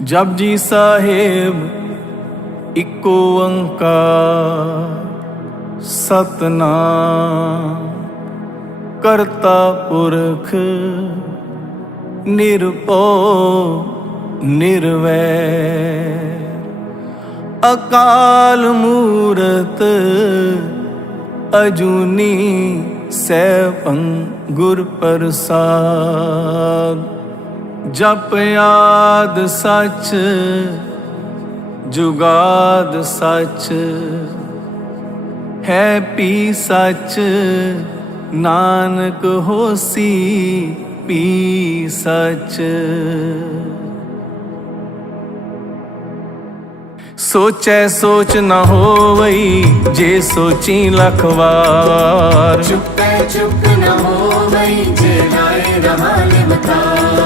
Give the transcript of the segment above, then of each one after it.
Japji Sahib eco ओंकार सतनाम करता पुरख निरभउ निर्वैर अकाल मूरत अजूनी सैभं गुर प्रसाद जप याद सच जुगाद सच है पी सच नानक होसी पी सच। सोचै सोच न होवई जे सोची लख वार। चुपै चुप न होवई जे लाए रहा लिमतार।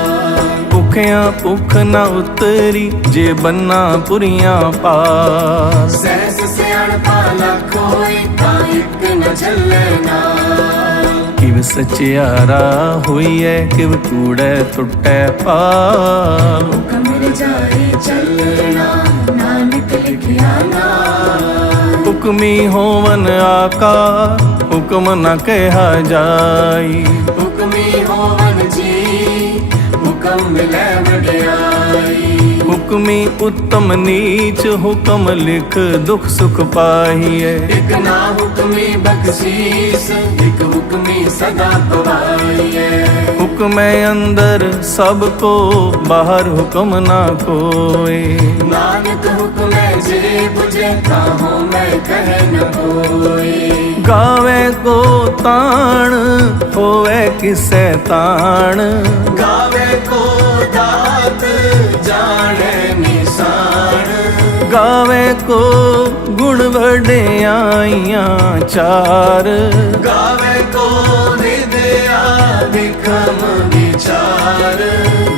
भुखिया भुख न उतरी जे बन्ना पुरियां पार। सहस सियाणपा लख होई तां इक न चले नाल। किव सचियारा होइए किव कूड़े टुटै पाल। हुक्म रजाई चलना नानक लिखिया नाल। हुक्मी होवन आकार हुक्म न कहा जाई। हुक्मी होवन जी हुक्म मिलै वडियाई। हुक्मी उत्तम नीच हुक्म लिख दुख सुख पाहिए। एक ना हुक्मी बख्शीस एक हुक्मी सदा पवाइए। हुक्म अंदर सबको बाहर हुक्म ना कोई। नानक हुक्म जे बुझे ताहो मैं कह न कोई। गावे को ताण होवे किसे ताण। गावे को दात जाने निशान। गावे को गुण वडियाइयां चार। गावे को विद्या विक्रम विचार।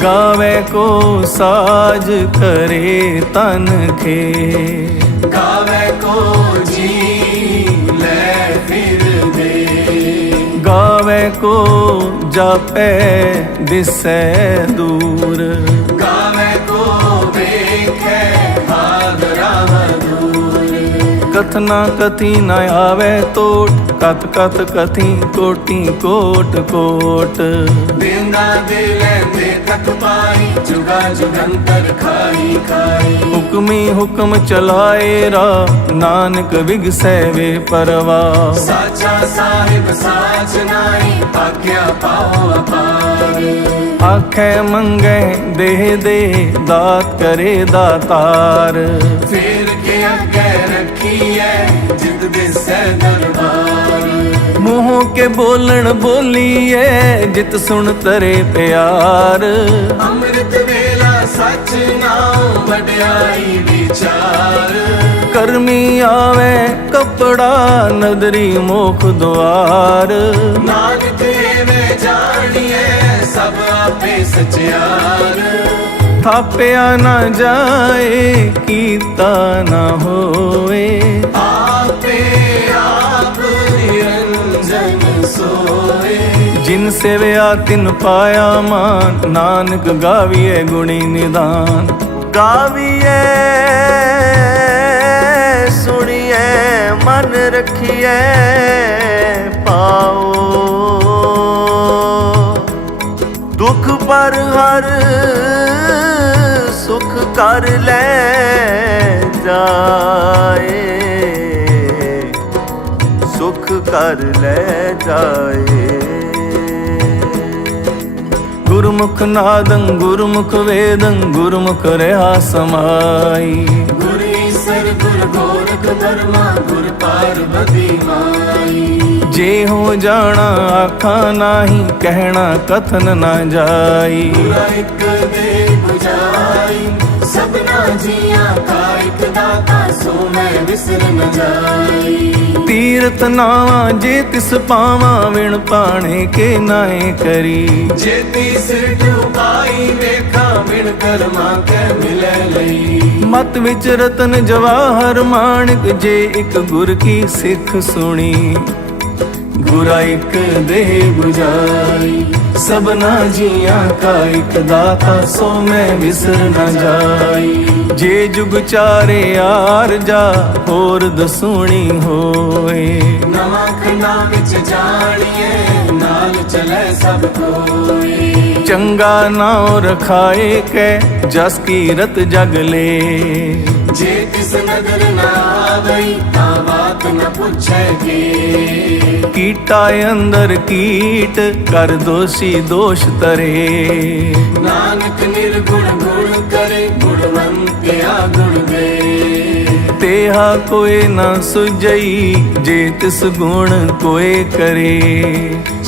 गावे को साज करे तन खे। गावे को जी ले फिर दे। गावे को जापे दिसै दूर। गावे को देखे भाग राह दूर। कथना कथी न आवे तोट कथ कथ कथी कोटि कोट कोट। देंदा दे लेंदे तक पाई जुगा जुगंतर खाई खाई। हुक्मी हुक्म चलाए रा नानक विगसै वे परवाह। साचा साहिब साच नाई आज्ञा पाओ अपार। आखे मंगे देह दे दात करे दातार। फिर के अगे रखी है जिद दिसै दरबार। मुँह के बोलन बोलीए जित सुन तरे प्यार। अमृत वेला सच नाम वड्याई विचार। कर्मी आवे कपड़ा नदरी मोख द्वार। नानक एवे जानिए सब आपे सचियार। थापया न जाए कीता न होए। आपे आप निरंजन सोए। जिन सेवया तिन पाया मान नानक गाविए गुणी निदान। गाविए सुनिए मन रखिए पाओ। दुख पर हर सुख कर ले जाए। सुख कर ले जाए। गुरुमुख नादं गुरुमुख वेदं गुरुमुख रहा समाई। गुर ईसर गुर गोरख धर्मा गुर पार्वती माई। जे हो जाना आखा नाही कहना कथन ना जाई। गुरा एक दे बुझाई सबना जिया का एक दाता सो मैं विसर न जाई। तीरथ नावा जे तिस पावा विण पाणे के नाए करी। जे तीस पाई वेखा विण कर्मा के मिले लई। मत विच रतन जवाहर माणक जे एक गुर की सिख सुनी। गुरा एक दे बुझाई। सबना जिया का एक दाता सो मैं विसर न जाई। जे जुग चारे यार जा होर दसूणी होए। नवा खंडा विच जानिए नाल चले सब कोई। चंगा नाव रखाए कै जस कीरत जगले। जे तिस नगर न आवई ता बात न पूछेगी। कीटा अंदर कीट कर दोषी दोष तरे। नानक निर्गुण गुण करे गुणवंत्या गुण दे। तेहा कोई न सुजई जे तिस गुण कोई करे।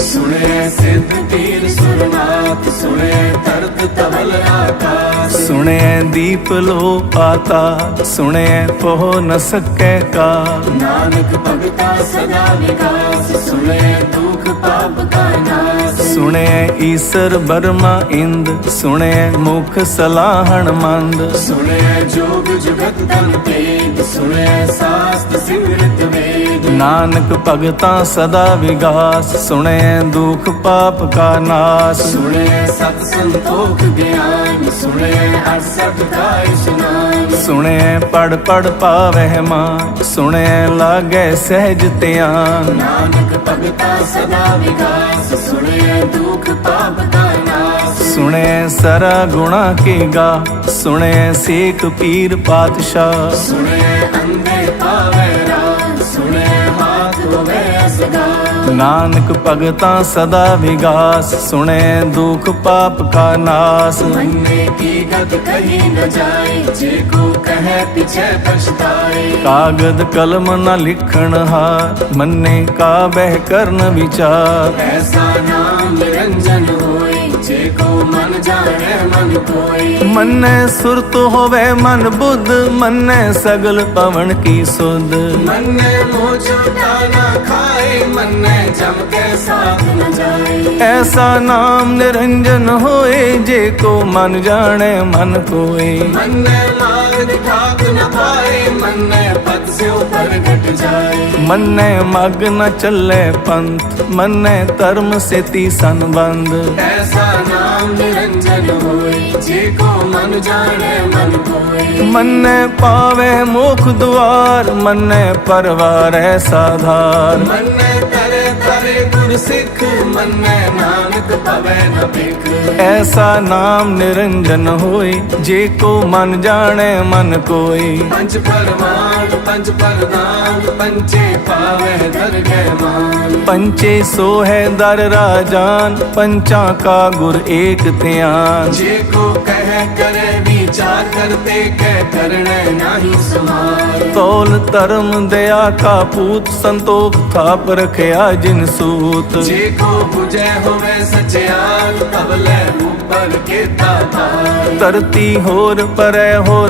सुने सिद्ध पीर सुरनाथ सुने तरत तवल आकाश। सुने दीप लो आता सुने पोह न सकै का। नानक भगता सदा विकास सुने दुख पाप का नाश। सुने ईसर बर्मा इंद सुने मुख सलाहन मंद। सुने जोग जुगत तन तेग सुने शास्त्र सिमृत वेद। नानक भगता सदा विगास सुने दुख पाप का नाश। सुने सत संतोख ज्ञान सुने 68 का स्नान। सुने पढ़ पढ़ पावह मान सुने लागे सहज त्यान। नानक भगता सदा विकास सुने दुख पाप का नाश। सुने सरा गुणा के गा सुने सेख पीर पातशाह। सुने अंधे पावे राह सुने हाथ होवे असगा। नानक भगता सदा विगास सुने दुख पाप का नाश। मन्ने की गत कहीं न जाए जे को कहे पीछे पछताए। कागद कलम न लिखण हार मन्ने का बह करन विचार। ऐसा नाम निरंजन होए जे को मन जाने मन कोई। मन्ने सुरत होवे मन बुद्ध मन्ने सगल पवन की सुध। मन्ने मोह झूठा न खाए मन्ने जम के साथ न जाए। ऐसा नाम निरंजन होए जे को मन जाने मन कोई। मन्ने मार्ग ठाक न पाए मन्ने पद से ऊपर घट जाए। मन्ने मग न चले पंथ मन्ने धर्म से तीसन बंद। ऐसा नाम निरंजन होए जे को मन जाने मन कोई। मन्ने पावे मोख द्वार मन्ने परवार ऐसा धार। मन्ने तरे तरे गुर सिख मन्ने नानक पवे न बिख। ऐसा नाम निरंजन होए जे को मन जाने मन कोई। पंच परमाण पंच परदान पंचे पावे दरगह मान। पंचे सो है दर राजान पंचा का गुर एक त्यान। जे को कह करे विचार करते कह करने नहीं समार। तौल धर्म दया का पूत संतोख थाप रखया जिन सूत। जे को बुझे होवे सचयाल तबले ऊपर के तातार। धरती होर परै होर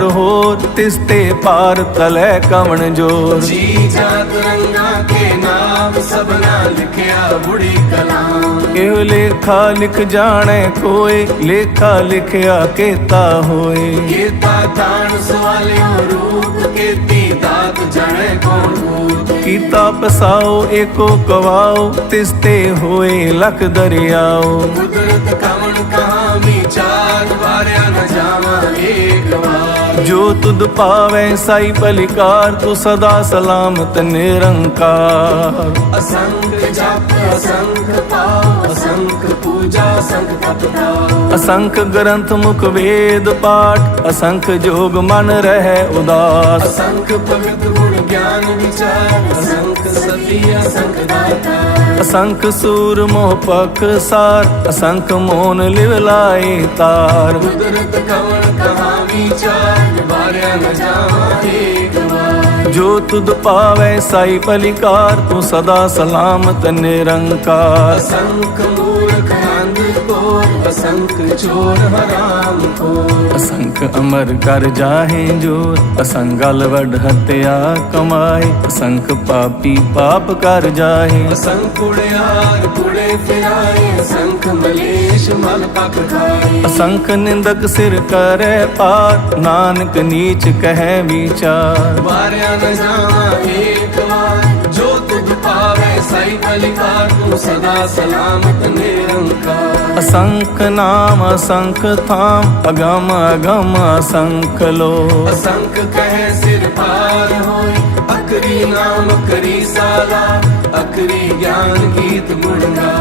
तिस्ते पार तले कवण जोर। जी जात रंगा के नाम सबना लिखया बुढ़ी कलाम। एह लेखा लिख जाने कोई लेखा लिखया केता होए। केता ताण सवालियो रूप केती दात जने कौन भूत। कीता पसाओ एको कवाओ तिस्ते होए लख दरियाओ। कुदरत कवन कहाँ विचार वार्या न जावा एक बार। जो तुद पावे साई पलिकार तू सदा सलामत निरंकार। असंख्य जप असंख्य पाप असंख्य पूजा असंख्य तपता। असंख्य ग्रंथ मुख वेद पाठ असंख्य जोग मन रहे उदास। असंख्य भगत गुण ज्ञान विचार असंख्य सती असंख्य दाता। असंख्य सूर मोह पख सार असंख्य मोन लिवलाए तार। कुदरत कवन कहाँ विचार वार्या न जावा एक बार। जो तुद पावे साई पलिकार तू सदा सलामत निरंकार। असंख्य मूर्ख अंध को असंख्य चोर हराम को। असंख्य अमर कर जाहे जोर असंगल वड हत्या कमाए। असंख्य पापी पाप कर जाहे। असंख्य कुड़ियार कुड़े फिराए असंख्य मलेश मल पक खाए। असंख्य निंदक सिर करे पार नानक नीच कहे विचार। वार्या न जावा एक बार जो तुद पावे साई बलिकार तू सदा सलामत निरंकार। असंख नाम असंख धाम, अगम अगम असंख लो। असंख कहे सिर पार होय, अकरी नाम करी साला, अकरी ज्ञान गीत गुण गा।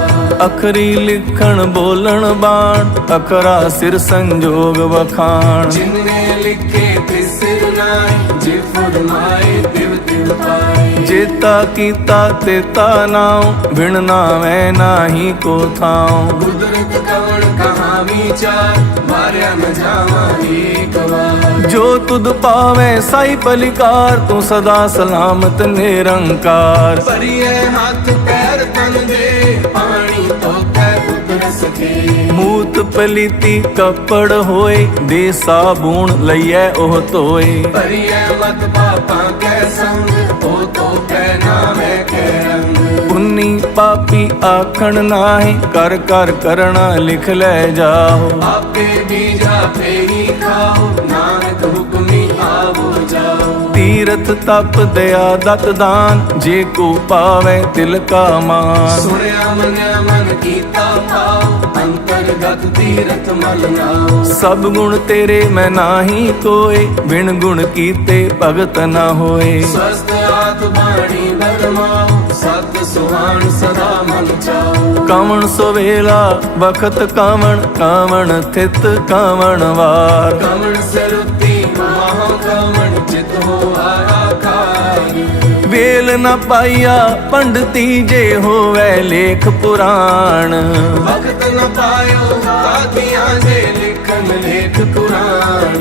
अखरी लिखण बोलण बाण, अखरा सिर संजोग वखाण। जिनने लिखे ते सिर नाय, जे फरमाए तिव तिव पाए। जेता कीता तेता नाउ, बिन नामै नाही को थाउ। कुदरत कवण कहाँ विचार, मार्या न जावा एक बार। जो तुद पावे साई पलिकार, तू सदा सलामत निरंकार। परिये हाथ पैर तन दे, पानी तो तै उतर सके। मूत पलीती कपड़ होए, दे साबुन लइए ओह तोए। परिये मत पापा कै संग, ओ तो पहना मैं कै रंग। पुन्नी पापी आखण नाहे, कर कर करना लिख ले जाओ। आपे बीजा पे ही खाओ, नानक हुक्मी आवो जाओ। तीरथ तप दया दत दान, जे को पावे तिल का मान। सुनया मन्या मन कीता पाओ, अंतर्गत तीरथ मल नाओ। सब गुण तेरे मैं नाही कोय, बिन गुण कीते भगत न होए। स्वस्थ आत बाणी बरमाओ, सत सुहान सदा मन चाओ। कावण सोवेला बखत कावण, कावण थित कावण वार। कमण सरुति महा कमण, चित हो आकार। वेल न पाइया पंडिती, जे होवे लेख पुराण। भगत न पायो तातिया, जे लिखन लेख कुरान।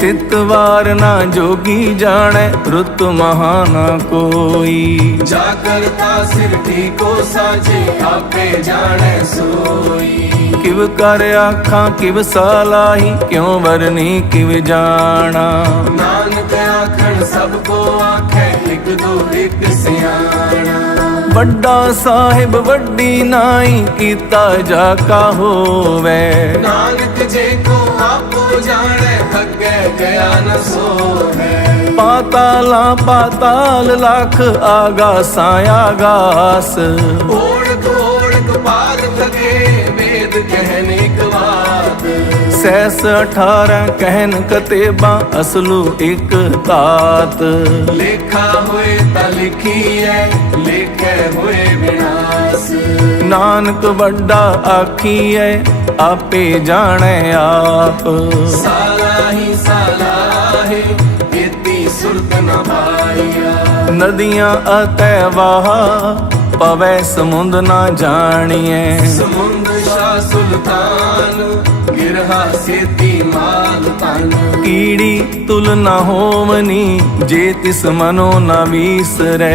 तितवार ना जोगी जाने, रुत महाना कोई। जागरता सिर को साजे, आपे जाने सोई। किव कर आखा किव सालाही, क्यों वरनी किव जाना। नानक आखण सबको आखे, एक दो एक सियाणा। बड़ा साहिब वड्डी नाई, कीता जाका होवे। नानक जे को आपो जाने, अगे गया न सोवे। पाताला पाताल लाख, आगा साया गास। ओढ़क ओढ़क पार थके, वेद कहने कवात। सैस 18 कहन कतेबा, असलू एक तात। लेखा हुए ता लिखी है, लेखे हुए विनाश। नानक बड़ा आखी है, आपे जाने आप। साला ही साला है, इतनी सुरत न पाया। नदियां अतै वाह, पवै समुंद ना जानिए। समुंद शाह सुल्तान, गिरहा सेती माल तन। कीड़ी तुल न होवनी, जे तिस मनो न विसरै।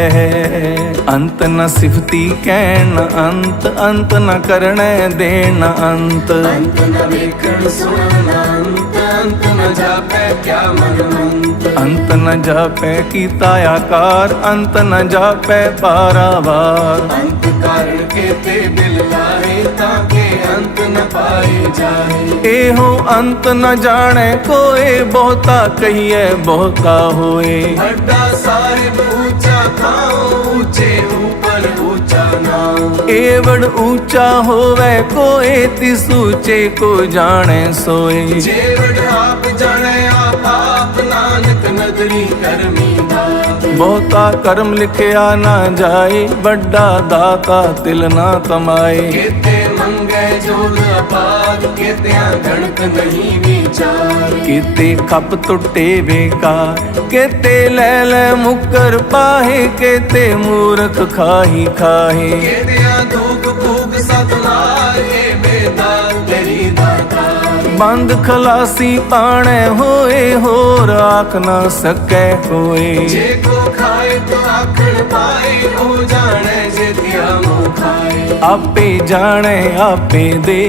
अंत न सिफती कहन अंत, अंत न करने देन अंत। अंत न वेखण सुनन अंत, अंत न जापै क्या मन मंत। अंत न जापै कीता आकार, अंत न जापै पारावार। अंत कारण के ते दिल लाए, ताके अंत न पाए जाए। एहो अंत न जाने कोए, बहुता कहिए बहुता होए। बड़ा साहिब ऊंचा थाओ, ऊंचे ऊपर ऊंचा नाओ। एवड़ ऊंचा होवे कोए, तिस ऊंचे को जाने सोए। जेवड़ आप जाने आप, नानक नगरी करमी दात। बहुता कर्म लिखया ना जाए, बड़ा दाता तिल ना तमाए। केते मंगे जोल अपार, केत्या गणत नहीं विचार। केते खप टुटे बेकार, केते ले ले मुकर पाहे। केते मूर्ख खाही खाहे। केत्या धूक फूक सतनारे, बेदार तेरी दातार। बंद खलासी पाणे होए, होर आख न सकै कोए। जे को खाए तो आखण पाए, हो जाने जे दिया मुँह खाए। आपे जाने आपे दे,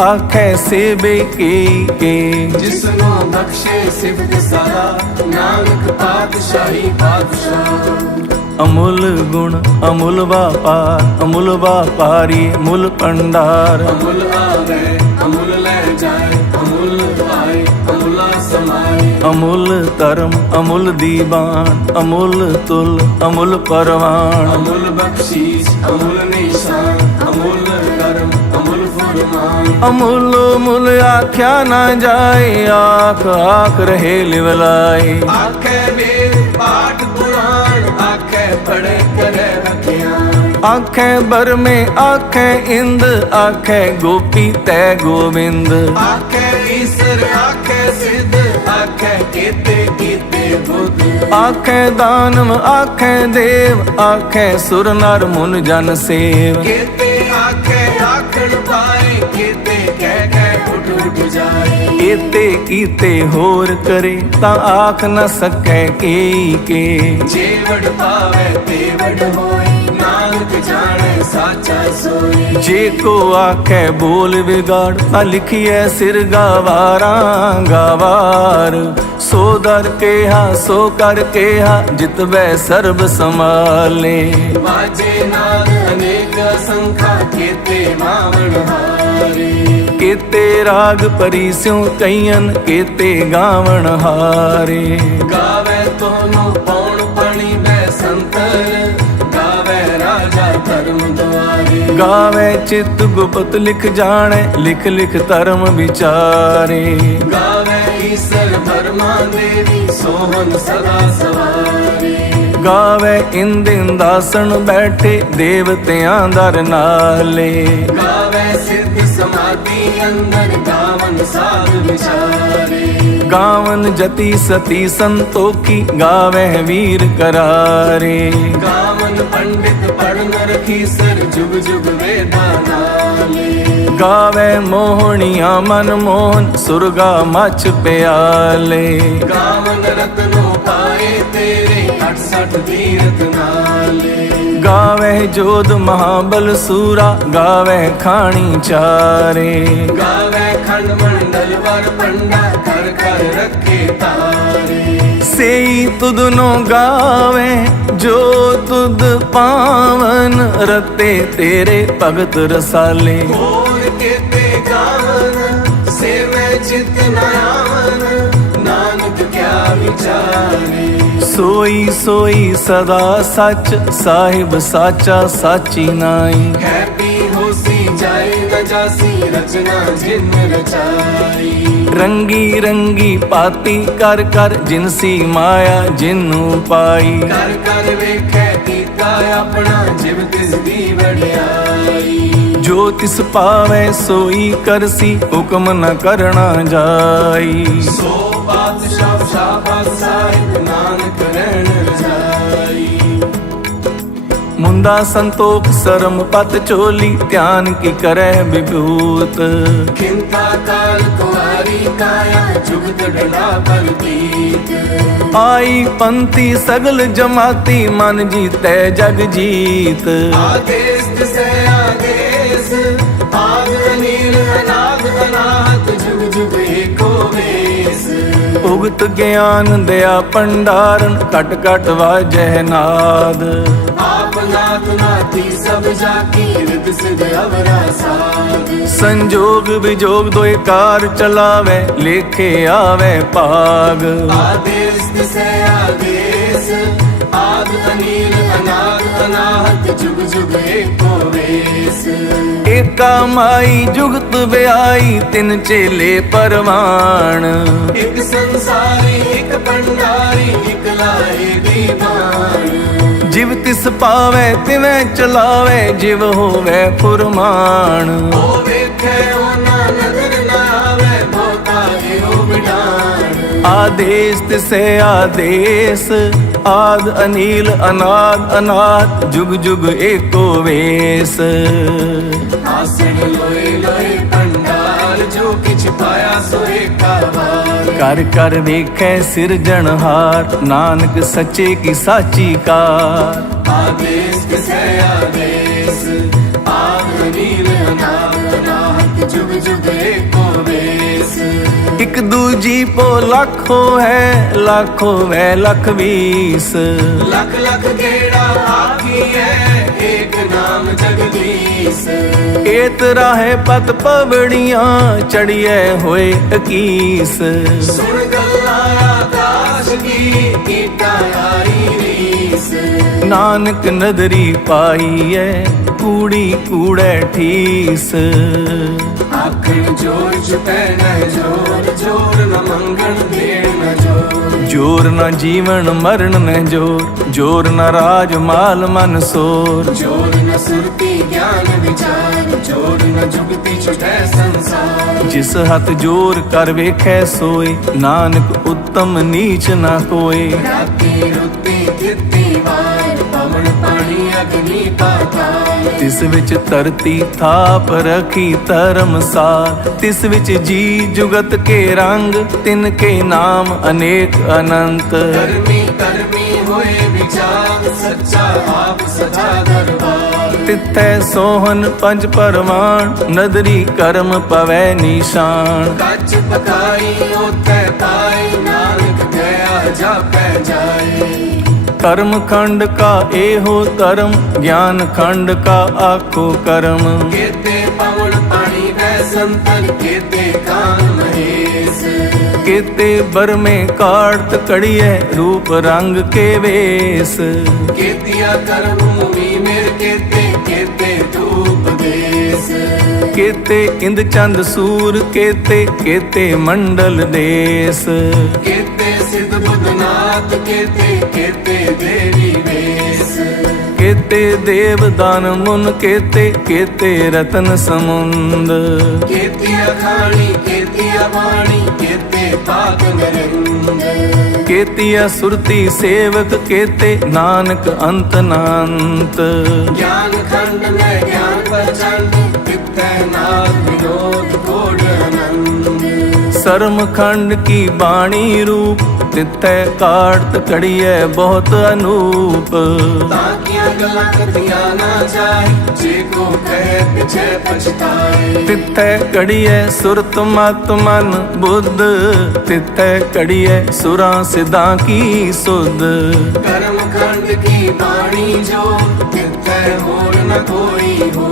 आखे सेबे के। जिसनो बख्शे सिफत सारा, नानक पातशाही पातशाह। अमूल गुण अमूल व्यापार, अमूल व्यापारी मूल भंडार। अमूल आवे अमूल ले जाए, अमूल आए अमूला समाए। अमूल धर्म अमूल दीवान, अमूल तुल अमूल परवान। अमूल बख्शीश ਅਮੁੱਲ ਨਿਸ਼ਾਨ ਅਮੁੱਲ ਕਰਮ ਅਮੁੱਲ ਫੁਰਮਾਨ ਅਮੁੱਲੋ ਮੁੱਲ ਆਖਿਆ ਨਾ ਜਾਏ ਆਖ ਆਖ ਰਹੇ ਲਿਵਲਾਏ ਆਖੇ ਵੇਦ ਪਾਠ ਪੁਰਾਣ ਆਖੇ ਪੜੇ ਕਰੇ ਵਖਿਆਨ ਆਖੇ ਬਰਮੇ ਆਖੇ ਇੰਦ ਆਖੇ ਗੋਪੀ ਤੈ ਗੋਬਿੰਦ ਆਖੇ ਈਸਰ ਆਖੇ ਸਿੱਧ ਆਖੇ ਕੀਤੇ ਕੀਤੇ ਬੁੱਧ ਆਖੇ ਦਾਨਵ ਆਖੇ ਦੇਵ ਆਖੇ ਸੁਰ ਨਰ ਮੁਨ ਜਨ ਸੇਵ ਕੀਤੇ ਆਖੇ ਆਖਣ ਪਾਏ ਕੀਤੇ ਕਹਿ ਉੱਠ ਉੱਠ ਜਾਏ ਕੀਤੇ ਕੀਤੇ ਹੋਰ ਕਰੇ ਤਾਂ ਆਖ ਨ ਸਕੈ ਕੇ ਜੇ ਵਡ ਪਾਵੇ ਤੇ ਵਡ ਹੋਏ ਨਾਨਕ ਜਾਣੇ ਸਾਚਾ ਸੋਈ ਜੇ ਕੋ ਆਖੇ ਬੋਲ ਵਿਗਾੜ ਤਾਂ ਲਿਖੀਐ ਸਿਰ ਗਾਵਾਰਾਂ ਗਾਵਾਰ ਸੋ ਦਰ ਕੇਹਾ ਸੋ ਕਰ ਕੇਹਾ ਜਿਤਬੈ ਸਰਬ ਸਮਾਲੇ ਬਾਜੇ ਨਾਦ ਅਨੇਕ ਸੰਖਾ ਕੀਤੇ ਮਾਵਣ ਹਾਰੇ ਕੀਤੇ ਰਾਗ ਪਰੀ ਸਿਉ ਕਈਨ ਕੀਤੇ ਗਾਵਣ ਹਾਰੇ ਗਾਵੇ ਤੋਨੂੰ ਪੌਣ ਪਣੀ ਬੈ ਸੰਤਰ ਗਾਵੇ ਰਾਜਾ ਧਰਮ ਦੁਆਰੇ ਗਾਵੇ ਚਿਤ ਗੁਪਤ ਲਿਖ ਜਾਣੈ ਲਿਖ ਲਿਖ ਧਰਮ ਵਿਚਾਰੇ ਗਾਵੇ ਈਸਰ ਬਰਮਾ ਦੇਵੀ ਸੋਹਨ ਸਦਾ ਸਵਾਰੇ ਗਾਵੇ ਇੰਦ ਇੰਦਾਸਣ ਬੈਠੇ ਦੇਵਤਿਆਂ ਦਰ ਨਾਲੇ ਗਾਵੇ ਸਿੱਧ ਸਮਾਧੀ ਅੰਦਰ ਗਾਵਨ ਸਾਧ ਵਿਚਾਰੇ ਗਾਵਨ ਜਤੀ ਸਤੀ ਸੰਤੋਖੀ ਗਾਵੇ ਵੀਰ ਕਰਾਰੇ ਗਾਵਨ ਪੰਡਿਤ ਪੜਨ ਰਖੀ ਸਰ ਜੁਗ ਜੁਗ ਵੇਦਾਂ ਨਾਲੇ ਗਾਵੇ ਮੋਹਣੀਆਂ ਮਨ ਮੋਹਨ ਸੁਰਗਾ ਮਛ ਪਿਆਲੇ ਗਾਵਨ ਰਤਨੋ ਪਾਏ ਤੇਰੇ 68 ਤੀਰਥ ਨਾਲੇ ਗਾਵੇ ਜੋਧ ਮਹਾਬਲ ਸੂਰਾ ਗਾਵੇ ਖਾਣੀ ਚਾਰੇ ਗਾਵੇ ਖੰਡ ਮੰਡਲ ਵਰ ਪੰਡਾ ਕਰ ਕਰ ਰੱਖੇ ਤਾਰੇ ਸੇਈ ਤੁਧਨੋ ਗਾਵੇ ਜੋ ਤੁਧ ਪਾਵਨ ਰਤੇ ਤੇਰੇ ਭਗਤ ਰਸਾਲੇ ਹੋਰ ਕੀਤੇ ਗਾਵਨ ਸੇਵੇ ਚਿਤ ਨ ਆਵਨ ਨਾਨਕ ਕਿਆ ਵਿਚਾਰੇ ਸੋਈ ਸੋਈ ਸਦਾ ਸੱਚ ਸਾਹਿਬ ਸਾਚਾ ਸਾਚੀ ਨਾਈ ਹੈ ਪੀ ਹੋਸੀ ਜਾਏ ਨ ਜਾਸੀ ਰਚਨਾ ਜਿਨ ਰਚਾਈ ਰੰਗੀ ਰੰਗੀ ਪਾਤੀ ਕਰ ਕਰ ਜਿਨਸੀ ਮਾਇਆ ਜਿਨੂੰ ਪਾਈ ਕਰ ਕਰ ਵੇਖੈ ਕੀਤਾ ਆਪਣਾ ਜਿਵ ਤਿਸ ਦੀ ਵਡਿਆਈ ਜੋ ਤਿਸ ਪਾਵੈ ਸੋਈ ਕਰਸੀ ਹੁਕਮ ਨ ਕਰਣਾ ਜਾਈ ਸੋ ਪਾਤਸ਼ਾਹ ਸ਼ਾਬਾਸ਼ ਸਾਹਿਬ ਨਾਨਕ ਰਹਿਣ ਰਜਾਈ ਮੁੰਦਾ ਸੰਤੋਖ ਸਰਮ ਪਤ ਚੋਲੀ ਧਿਆਨ ਕੀ ਕਰੈ ਵਿਭੂਤ ਖਿੰਤਾ ਕਾਲ ਕੁਆਰੀ ਕਾਇਆ ਜੁਗਤ ਡੰਡਾ ਪਰਤੀਤ ਆਈ ਪੰਥੀ ਸਗਲ ਜਮਾਤੀ ਮਨ ਜੀਤੈ ਜਗ ਜੀਤ ਆਦੇਸ ਤਿਸੈ ਆਦੇਸ ਆਦ ਅਨੀਲ ਅਨਾਦ ਅਨਾਹਤ ਜੁਗ ਜੁਗ ਏਕੋ ਵੇਸ ਉਗਤ ਗਿਆਨ ਦਇਆ ਭੰਡਾਰਨ ਘਟ ਘਟ ਵਾਜੈ ਨਾਦ ਆਪ ਨਾਥ ਨਾਤੀ ਸਭ ਜਾ ਕੀ ਰਿਦ ਸਿਧ ਅਵਰਾ ਸਾਧ ਸੰਜੋਗ ਵਿਜੋਗ ਦੋਇ ਕਾਰ ਚਲਾਵੇ ਲੇਖੇ ਆਵੇ ਭਾਗ ਆਦੇਸ ਤਿਸੈ ਆਦੇਸ ਆਦ ਅਨੀਲ ਅਨਾਦ ਅਨਾਹਤ ਜੁਗ ਜੁਗ ਏਕੋ ਵੇਸ ਏਕਾ ਮਾਈ ਜੁਗਤ ਵਿਆਈ ਤਿਨ ਚੇਲੇ ਪਰਵਾਣ ਇੱਕ ਸੰਸਾਰੀ ਇੱਕ ਭੰਡਾਰੀ ਇੱਕ ਲਾਏ ਦੀਵਾਨ ਜਿਵ ਤਿਸ ਪਾਵੇ ਤਿਵੇਂ ਚਲਾਵੇ ਜਿਵ ਹੋਵੇ ਫੁਰਮਾਨ ਉਹ ਵੇਖੇ ਉਹਨਾਂ ਨਜ਼ਰ ਨਾ ਆਵੇ ਬਹੁਤਾ ਇਹੋ ਵਿਡਾਨ ਆਦੇਸ ਤਿਸੈ ਆਦੇਸ ਆਦ ਅਨੀਲ ਅਨਾਦ ਅਨਾਦ ਜੁਗ ਜੁਗ ਏਕੋ ਵੇਸ ਆਸਣ ਲੋਏ ਲੋਏ ਪੰਡਾਲ ਜੋ ਕਿਛ ਪਾਇਆ ਸੋ ਏਕਾ ਵਾਰ ਕਰ ਕਰ ਵੇਖੈ ਸਿਰਜਣਹਾਰ ਨਾਨਕ ਸੱਚੇ ਕੀ ਸਾਚੀ ਕਾਰ ਆਦੇਸ ਤਿਸੈ ਆਦੇਸ ਆਦ ਅਨੀਲ ਅਨਾਦ ਅਨਾਹਤ ਜੁਗ ਜੁਗ ਏਕੋ ਵੇਸ ਇੱਕ ਦੂਜੀ ਪੋ ਲੱਖੋ ਹੈ ਲੱਖੋ ਹੈ ਲਖ 20 ਲੱਖ ਲੱਖ ਗੇੜਾ ਆਖੀਐ ਏਕ ਨਾਮ ਜਗਦੀਸ਼ ਏਤ ਰਾਹੇ ਪਤ ਪਵੜੀਆਂ ਚੜੀਐ ਹੋਏ 21 ਸੁਣ ਗੱਲਾਂ ਆਕਾਸ਼ ਕੀ ਕੀਟਾ ਆਈ ਰੀਸ ਵੇਸ। ਨਾਨਕ ਨਦਰੀ ਪਾਈਐ ਕੂੜੀ ਕੂੜੈ ਠੀਸ। ਆਖਣ ਜੋਰ ਚੁਕੈ ਨ ਜੋਰ, ਜੋਰ ਨ ਮੰਗਣ ਦੇਣ ਨ ਜੋਰ। ਜੋਰ ਨ ਜੀਵਨ ਮਰਨ ਨ ਜੋਰ, ਜੋਰ ਨ ਰਾਜ ਮਾਲ ਮਨ ਸੋਰ। ਜੋਰ ਨ ਸੁਰਤੀ ਗਿਆਨ ਵਿਚਾਰ, ਜੋਰ ਨ ਜੁਗਤੀ ਛੁਟੈ ਸੰਸਾਰ। ਜਿਸ ਹੱਥ ਜੋਰ ਕਰ ਵੇਖੈ ਸੋਏ, ਨਾਨਕ ਉਤਮ ਨੀਚ ਨਾ ਕੋਏ। ਰਾਤੀ ਰੁੱਤੀ ਤਿੱਤੀ ਵਾਰ, ਪਵਨ ਪਾਣੀ ਅਗਨੀ ਪਾਤਾਲ। ਤਿਸ ਵਿੱਚ ਧਰਤੀ ਥਾਪ ਰਖੀ ਧਰਮਸਾਲ। ਤਿਸ ਵਿੱਚ ਜੀ ਜੁਗਤ ਕੇ ਰੰਗ, ਤਿਨ ਕੇ ਨਾਮ ਅਨੇਕ ਅਨੰਤ। ਕਰਮੀ ਕਰਮੀ ਹੋਏ ਵਿਚਾਰ, ਸੱਚਾ ਆਪ ਸਜਾ ਦਰਬਾਰ। ਤਿੱਥੈ ਸੋਹਨ ਪੰਜ ਪਰਮਾਨ, ਨਦਰੀ ਕਰਮ ਪਵੈ ਨਿਸ਼ਾਨ। ਕੱਚ ਪਕਾਈ ਉਤੈ ਪਾਈ, ਨਾਨਕ ਗਿਆ ਜਾਪੈ ਜਾਏ। कर्म खंड का एहो धर्म, ज्ञान खंड का आखो कर्म। केते पवन पानी वै संतन, केते कान महेश। केते बर में काट कड़िए, रूप रंग के वेश। केतिया कर्म भूमि मेर केते, केते धूप देश। केते इंद चंद सूर, केते केते मंडल देश। केते सिद्ध बुद्धनाथ, केते केते देवी वेश। केते देव दान मुन, केते केते रतन समुंद। केतिया खाणी केतिया वाणी, केते पाक नरिंद। केतिया सुरती सेवक, केते नानक अंत नांत। ज्ञान खंड में ज्ञान प्रचंड, तित्थै नाद विनोद कोड आनंद। सर्म खंड की बाणी रूप, तिथै काट कड़िए बहुत अनूप। ताकिया गला कतिया ना जाए, जे को कहे पिछे पछताए। तिथै कड़िए सुरत मत मन बुद्ध, तिथै कड़िए सुरा सिद्धा की सुध। कर्म खंड की बाणी जो, तित्थै होर न कोई हो।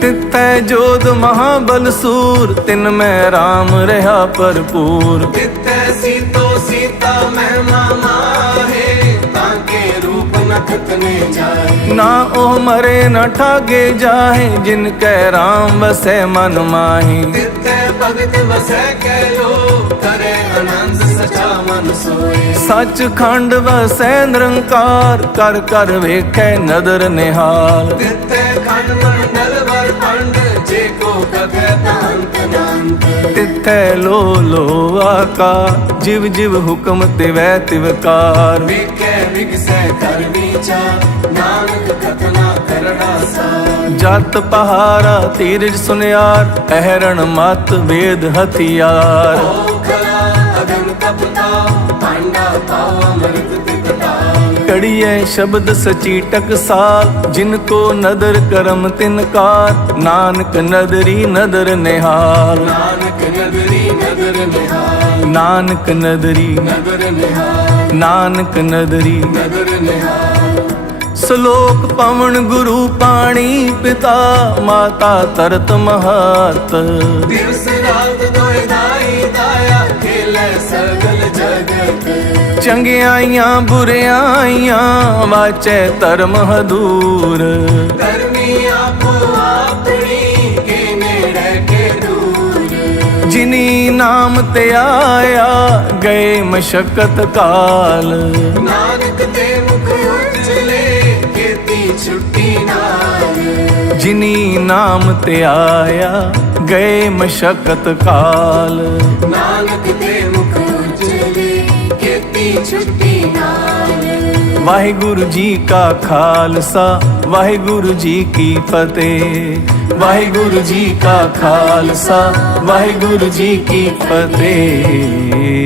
तिथै जोध महाबल सूर, तिन में राम रहा भरपूर। तित्थै सीतो सीता महिमा माहे, ताके रूप नखत ने जाए। ना ओह मरे न ठागे जाहे, जिनकै राम बसै मन माही। तित्थै भगत वसै कह लो, करे आनंद सचा मन सोए। सच खंड वसै निरंकार, कर कर वेखै नदर निहाल। तित्थै खंड मंडल वर पंड, जे को कथे अंत नांत। तिथै लो आकार, जिव जिव हुक्म तिवै तिवकार। वेखे विगसै कर विचार, नानक कथना करना सार। जत पहारा तीरज सुनियार, अहरण मत वेद हथियार। ओखला अगन तपता, पांडा पाव अमृत तितताल। कड़िए शब्द सची टकसाल, जिनको नदर करम तिनकार। नानक नदरी नदर निहाल। नानक नगरी नगर निहाल। नानक नदरी नगर निहाल। नानक नदरी नगर निहाल। श्लोक पवन गुरु पाणी, पिता माता तरत महत। दिवस रात दोए दाई दाया, खेले सगल जगत। चंगियाइयां बुरियाइयां, वाचै धर्म हदूर। धर्मी आपो आपनी, के नेड़े के दूर। जिनी नाम ते आया, गए मशक्कत काल। नानक ते मुख उजले, केती छुट्टी नाल। जिनी नाम ते आया, गए मशक्कत काल। नानक ते मुख उजले, केती छुट्टी नाल। वाहिगुरु जी का खालसा, वाहिगुरु जी की फतेह। वाहिगुरु जी का खालसा, वाहिगुरु जी की फतेह।